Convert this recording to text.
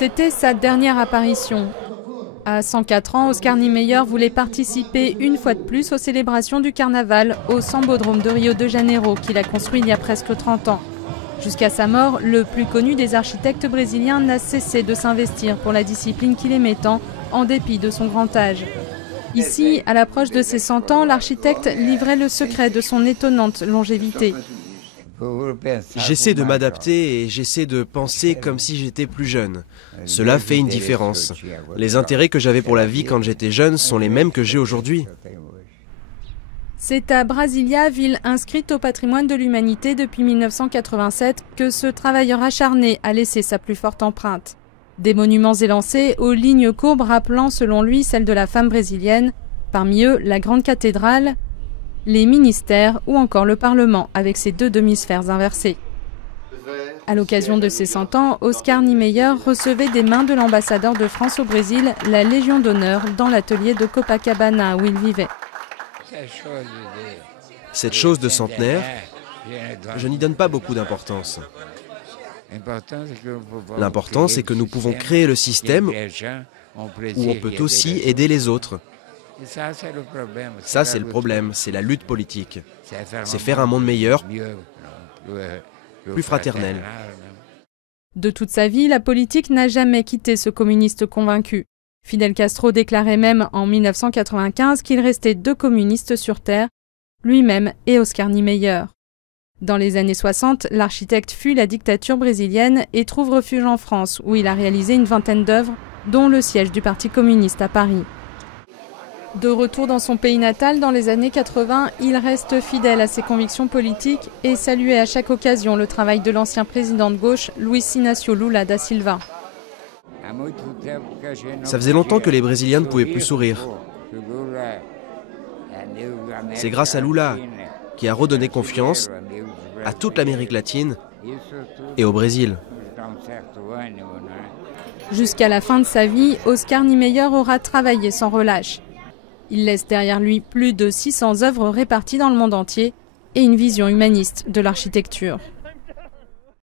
C'était sa dernière apparition. À 104 ans, Oscar Niemeyer voulait participer une fois de plus aux célébrations du carnaval au Sambodrome de Rio de Janeiro, qu'il a construit il y a presque 30 ans. Jusqu'à sa mort, le plus connu des architectes brésiliens n'a cessé de s'investir pour la discipline qu'il aimait tant, en dépit de son grand âge. Ici, à l'approche de ses 100 ans, l'architecte livrait le secret de son étonnante longévité. J'essaie de m'adapter et j'essaie de penser comme si j'étais plus jeune. Cela fait une différence. Les intérêts que j'avais pour la vie quand j'étais jeune sont les mêmes que j'ai aujourd'hui. C'est à Brasilia, ville inscrite au patrimoine de l'humanité depuis 1987, que ce travailleur acharné a laissé sa plus forte empreinte. Des monuments élancés aux lignes courbes rappelant selon lui celle de la femme brésilienne, parmi eux la grande cathédrale, les ministères ou encore le Parlement avec ses deux demi-sphères inversées. À l'occasion de ses 100 ans, Oscar Niemeyer recevait des mains de l'ambassadeur de France au Brésil la Légion d'honneur dans l'atelier de Copacabana où il vivait. Cette chose de centenaire, je n'y donne pas beaucoup d'importance. L'important, c'est que nous pouvons créer le système où on peut aussi aider les autres. Ça, c'est le problème, c'est la lutte politique. C'est faire un monde meilleur, plus fraternel. De toute sa vie, la politique n'a jamais quitté ce communiste convaincu. Fidel Castro déclarait même en 1995 qu'il restait 2 communistes sur Terre, lui-même et Oscar Niemeyer. Dans les années 60, l'architecte fuit la dictature brésilienne et trouve refuge en France, où il a réalisé une vingtaine d'œuvres, dont le siège du Parti communiste à Paris. De retour dans son pays natal dans les années 80, il reste fidèle à ses convictions politiques et saluait à chaque occasion le travail de l'ancien président de gauche, Luiz Inácio Lula da Silva. Ça faisait longtemps que les Brésiliens ne pouvaient plus sourire. C'est grâce à Lula qui a redonné confiance à toute l'Amérique latine et au Brésil. Jusqu'à la fin de sa vie, Oscar Niemeyer aura travaillé sans relâche. Il laisse derrière lui plus de 600 œuvres réparties dans le monde entier et une vision humaniste de l'architecture.